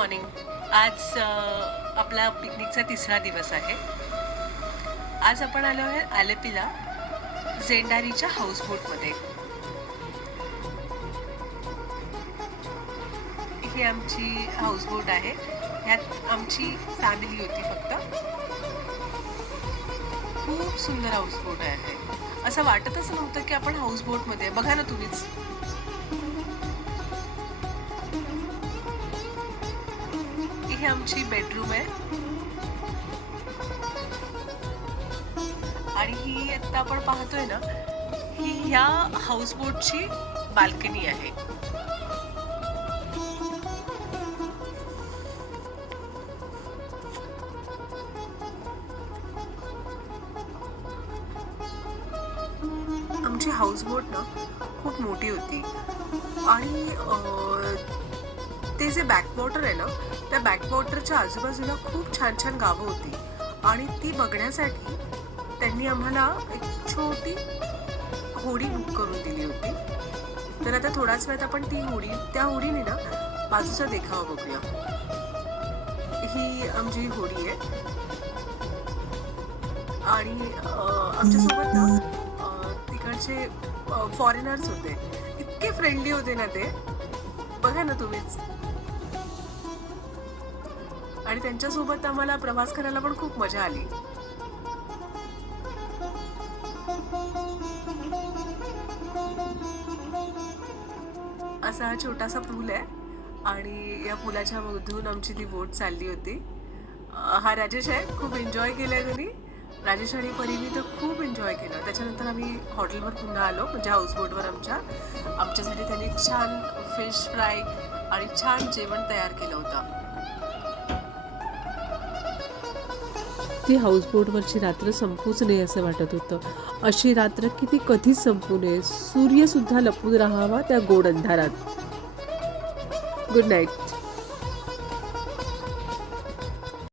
Morning. आज आपला पिकनिकचा तिसरा दिवस आहे. आज आपण आलो आहे आलेपीला झेंडारीच्या हाऊसबोटमध्ये. ही आमची हाऊसबोट आहे. ह्यात आमची फॅमिली होती फक्त. खूप सुंदर हाऊसबोट आहे. असं वाटतच नव्हतं की आपण हाऊसबोटमध्ये. बघा ना तुम्हीच. ही आमची बेडरूम आहे आणि ही आता आपण पाहतोय ना, ही ह्या हाऊसबोटची बाल्कनी आहे. आमची हाऊसबोट ना खूप मोठी होती आणि ते जे बॅकवॉटर आहे ना, त्या बॅकवॉटरच्या आजूबाजूला खूप छान छान गावं होती आणि ती बघण्यासाठी त्यांनी आम्हाला एक छोटी होडी बुक करून दिली होती. तर आता थोड्याच वेळात आपण त्या होडीने ना बाजूचा देखावा बघूया. ही आमची होडी आहे आणि आमच्यासोबत ना तिकडचे फॉरेनर्स होते. इतके फ्रेंडली होते ना ते. बघा ना तुम्हीच. आणि त्यांच्यासोबत आम्हाला प्रवास करायला पण खूप मजा आली. असा हा छोटासा पूल आहे आणि या पुलाच्या मधून आमची ती बोट चालली होती. हा राजेश आहे. खूप एन्जॉय केलंय त्यांनी. राजेश आणि परीने तर खूप एन्जॉय केलं. त्याच्यानंतर आम्ही हॉटेलवर पुन्हा आलो, म्हणजे हाऊसबोटवर आमच्यासाठी त्यांनी छान फिश फ्राय आणि छान जेवण तयार केलं होतं. ती हाऊसबोटवरची रात्र संपूच नये असं वाटत होतं. अशी रात्र की ती कधीच संपू नये. सूर्यसुद्धा लपून राहावा त्या गोड अंधारात. Good night.